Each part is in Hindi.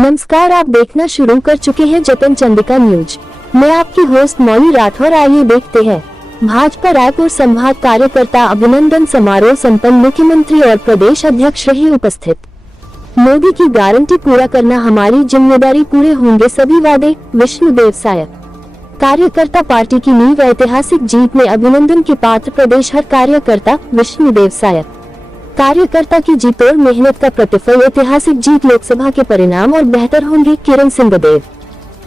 नमस्कार, आप देखना शुरू कर चुके हैं जतन चंदिका न्यूज। मैं आपकी होस्ट मौली राठौर। आइए देखते हैं। भाजपा रायपुर संभाग कार्यकर्ता अभिनंदन समारोह संपन्न, मुख्यमंत्री और प्रदेश अध्यक्ष रहे उपस्थित। मोदी की गारंटी पूरा करना हमारी जिम्मेदारी, पूरे होंगे सभी वादे, विष्णुदेव साय। कार्यकर्ता पार्टी की नींव, ऐतिहासिक जीत में अभिनंदन के पात्र प्रदेश हर कार्यकर्ता, विष्णुदेव साय। कार्यकर्ता की जीत और मेहनत का प्रतिफल, ऐतिहासिक जीत, लोकसभा के परिणाम और बेहतर होंगे, किरण सिंहदेव।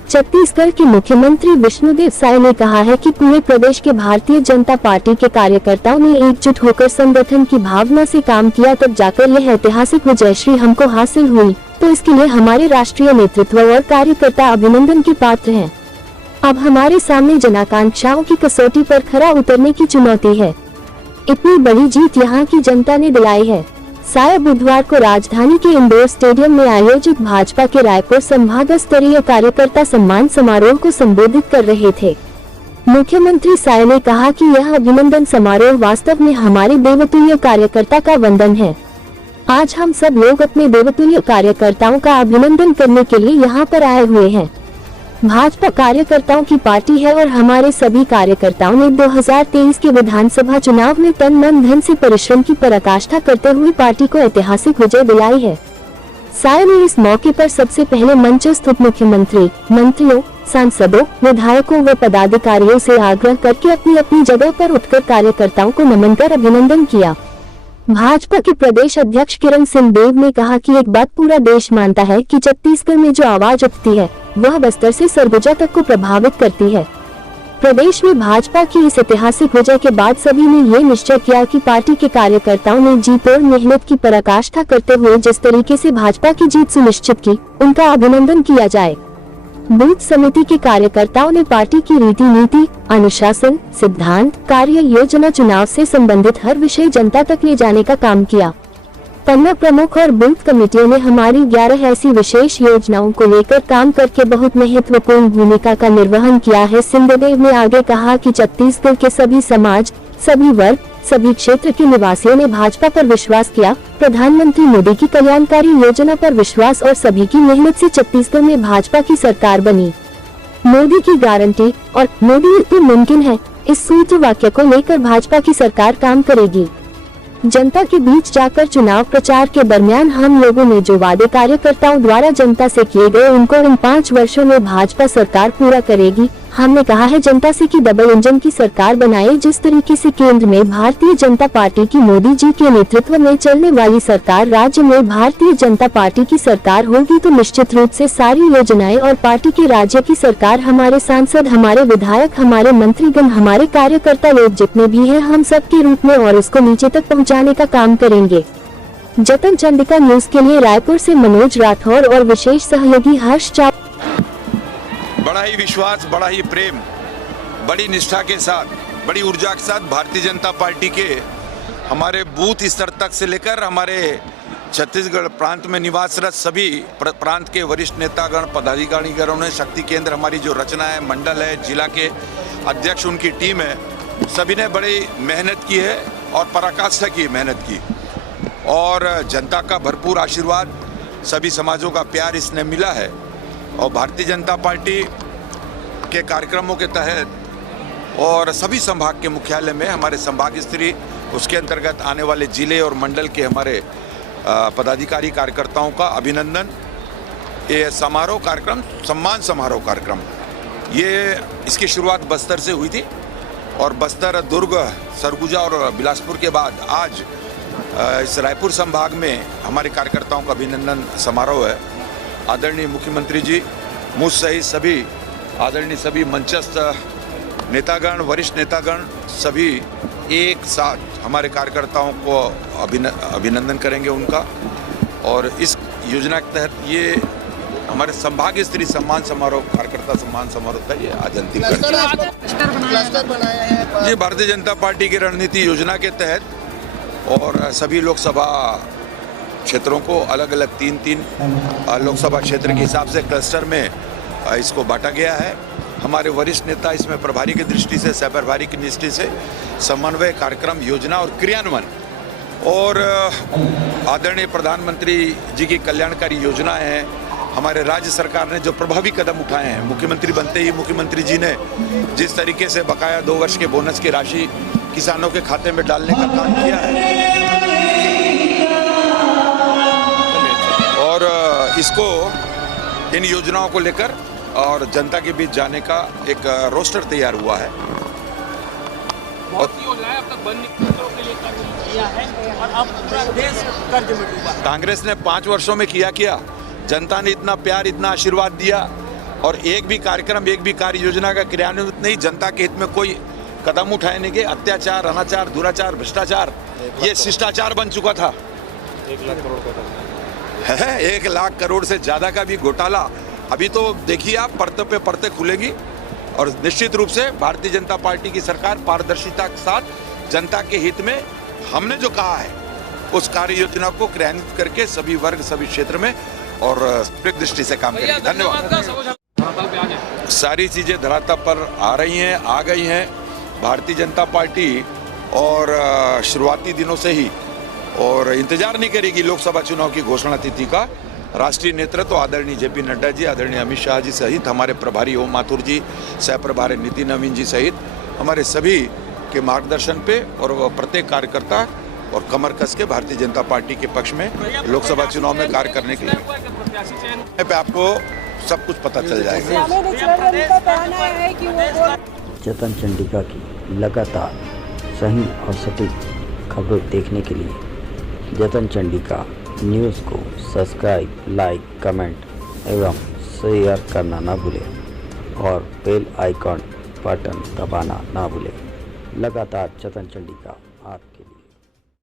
छत्तीसगढ़ के मुख्यमंत्री विष्णुदेव साय ने कहा है कि पूरे प्रदेश के भारतीय जनता पार्टी के कार्यकर्ताओं ने एकजुट होकर संगठन की भावना से काम किया, तब जाकर यह ऐतिहासिक विजयश्री हमको हासिल हुई। तो इसके लिए हमारे राष्ट्रीय नेतृत्व और कार्यकर्ता अभिनंदन के पात्र हैं। अब हमारे सामने जनाकांक्षाओं की कसौटी पर खरा उतरने की चुनौती है। इतनी बड़ी जीत यहाँ की जनता ने दिलाई है। साय बुधवार को राजधानी के इंडोर स्टेडियम में आयोजित भाजपा के रायपुर संभाग स्तरीय कार्यकर्ता सम्मान समारोह को संबोधित कर रहे थे। मुख्यमंत्री साय ने कहा कि यह अभिनंदन समारोह वास्तव में हमारे देवतुल्य कार्यकर्ता का वंदन है। आज हम सब लोग अपने देवतुल्य कार्यकर्ताओं का अभिनंदन करने के लिए यहाँ पर आए हुए हैं। भाजपा कार्यकर्ताओं की पार्टी है और हमारे सभी कार्यकर्ताओं ने 2023 के विधानसभा चुनाव में तन मन धन से परिश्रम की पराकाष्ठा करते हुए पार्टी को ऐतिहासिक विजय दिलाई है। साय ने इस मौके पर सबसे पहले मंचस्थ उप मुख्यमंत्री, मंत्रियों, सांसदों, विधायकों व पदाधिकारियों से आग्रह करके अपनी अपनी जगह पर उठकर कार्यकर्ताओं को नमन कर अभिनंदन किया। भाजपा के प्रदेश अध्यक्ष किरण सिंहदेव ने कहा कि एक बात पूरा देश मानता है कि छत्तीसगढ़ में जो आवाज उठती है वह बस्तर से सरगुजा तक को प्रभावित करती है। प्रदेश में भाजपा की इस ऐतिहासिक विजय के बाद सभी ने ये निश्चय किया कि पार्टी के कार्यकर्ताओं ने जीत और मेहनत की पराकाष्ठा करते हुए जिस तरीके से भाजपा की जीत सुनिश्चित की, उनका अभिनंदन किया जाए। बूथ समिति के कार्यकर्ताओं ने पार्टी की रीति नीति, अनुशासन, सिद्धांत, कार्य योजना, चुनाव से संबंधित हर विषय जनता तक ले जाने का काम किया। पन्ना प्रमुख और बूथ कमेटियों ने हमारी 11 ऐसी विशेष योजनाओं को लेकर काम करके बहुत महत्वपूर्ण भूमिका का निर्वहन किया है। सिंहदेव ने आगे कहा कि छत्तीसगढ़ के सभी समाज, सभी वर्ग, सभी क्षेत्र के निवासियों ने भाजपा पर विश्वास किया, प्रधानमंत्री मोदी की कल्याणकारी योजना पर विश्वास और सभी की मेहनत से छत्तीसगढ़ में भाजपा की सरकार बनी। मोदी की गारंटी और मोदी तो मुमकिन है, इस सूत्र वाक्य को लेकर भाजपा की सरकार काम करेगी। जनता के बीच जाकर चुनाव प्रचार के दरमियान हम लोगों ने जो वादे कार्यकर्ताओं द्वारा जनता से किए गए, उनको इन 5 वर्षों में भाजपा सरकार पूरा करेगी। हमने कहा है जनता से कि डबल इंजन की सरकार बनाए। जिस तरीके से केंद्र में भारतीय जनता पार्टी की मोदी जी के नेतृत्व में चलने वाली सरकार, राज्य में भारतीय जनता पार्टी की सरकार होगी, तो निश्चित रूप से सारी योजनाएं और पार्टी के राज्य की सरकार, हमारे सांसद, हमारे विधायक, हमारे मंत्रीगण, हमारे कार्यकर्ता लोग जितने भी हैं, हम सब के रूप में और उसको नीचे तक पहुँचाने का काम करेंगे। जतन चंदिका न्यूज के लिए रायपुर से मनोज राठौर और विशेष सहयोगी हर्ष चा। बड़ा ही विश्वास, बड़ा ही प्रेम, बड़ी निष्ठा के साथ, बड़ी ऊर्जा के साथ भारतीय जनता पार्टी के हमारे बूथ स्तर तक से लेकर हमारे छत्तीसगढ़ प्रांत में निवासरत सभी प्रांत के वरिष्ठ नेतागण, पदाधिकारीगणों ने शक्ति केंद्र, हमारी जो रचना है, मंडल है, जिला के अध्यक्ष, उनकी टीम है, सभी ने बड़ी मेहनत की है और पराकाष्ठा की मेहनत की और जनता का भरपूर आशीर्वाद, सभी समाजों का प्यार इसने मिला है। और भारतीय जनता पार्टी के कार्यक्रमों के तहत और सभी संभाग के मुख्यालय में हमारे संभाग स्तरीय, उसके अंतर्गत आने वाले जिले और मंडल के हमारे पदाधिकारी कार्यकर्ताओं का अभिनंदन, ये समारोह कार्यक्रम, सम्मान समारोह कार्यक्रम, ये इसकी शुरुआत बस्तर से हुई थी और बस्तर, दुर्ग, सरगुजा और बिलासपुर के बाद आज इस रायपुर संभाग में हमारे कार्यकर्ताओं का अभिनंदन समारोह है। आदरणीय मुख्यमंत्री जी, मुझ सहित सभी आदरणीय सभी मंचस्थ नेतागण, वरिष्ठ नेतागण, सभी एक साथ हमारे कार्यकर्ताओं को अभिनंदन करेंगे उनका। और इस योजना के तहत ये हमारे संभाग स्तरीय सम्मान समारोह, कार्यकर्ता सम्मान समारोह था, ये आज अंतिम ये भारतीय जनता पार्टी की रणनीति योजना के तहत और सभी लोकसभा क्षेत्रों को अलग अलग 3-3 लोकसभा क्षेत्र के हिसाब से क्लस्टर में इसको बांटा गया है। हमारे वरिष्ठ नेता इसमें प्रभारी की दृष्टि से, सह प्रभारी की दृष्टि से समन्वय, कार्यक्रम, योजना और क्रियान्वयन और आदरणीय प्रधानमंत्री जी की कल्याणकारी योजनाएं हैं, हमारे राज्य सरकार ने जो प्रभावी कदम उठाए हैं, मुख्यमंत्री बनते ही मुख्यमंत्री जी ने जिस तरीके से बकाया 2 वर्ष के बोनस की राशि किसानों के खाते में डालने का काम किया है, और इसको इन योजनाओं को लेकर और जनता के बीच जाने का एक रोस्टर तैयार हुआ है। बहुत सी योजनाएं अब तक बंद के लिए कर्ज किया है और अब पूरा देश कर्ज में डूबा है। कांग्रेस ने 5 वर्षों में किया, जनता ने इतना प्यार, इतना आशीर्वाद दिया, और एक भी कार्यक्रम, एक भी कार्य योजना का क्रियान्वित नहीं, जनता के हित में कोई कदम उठाए नहीं गए। अत्याचार, अनाचार, दुराचार, भ्रष्टाचार, ये शिष्टाचार बन चुका था। 1 लाख करोड़ का है 1 लाख करोड़ से ज्यादा का भी घोटाला। अभी तो देखिए आप, परतों पे परतें खुलेंगी, और निश्चित रूप से भारतीय जनता पार्टी की सरकार पारदर्शिता के साथ जनता के हित में हमने जो कहा है उस कार्य योजना को क्रियान्वित करके सभी वर्ग, सभी क्षेत्र में और स्पष्ट दृष्टि से काम करेंगे। धन्यवाद। सारी चीजें धरातल पर आ रही हैं, आ गई हैं। भारतीय जनता पार्टी और शुरुआती दिनों से ही और इंतजार नहीं करेगी लोकसभा चुनाव की घोषणा तिथि का। राष्ट्रीय नेतृत्व आदरणीय जेपी नड्डा जी, आदरणीय अमित शाह जी सहित हमारे प्रभारी ओम माथुर जी, सह प्रभारी नितिन नवीन जी सहित हमारे सभी के मार्गदर्शन पे और प्रत्येक कार्यकर्ता और कमर कस के भारतीय जनता पार्टी के पक्ष में लोकसभा चुनाव में कार्य करने के लिए पे आपको सब कुछ पता चल जाएगा। जतन चंडिका की लगातार सही और सटीक खबरें देखने के लिए जतन चंडिका न्यूज़ को सब्सक्राइब, लाइक, कमेंट एवं शेयर करना ना भूलें और बेल आइकॉन बटन दबाना ना भूलें। लगातार जतन चंडिका आपके लिए।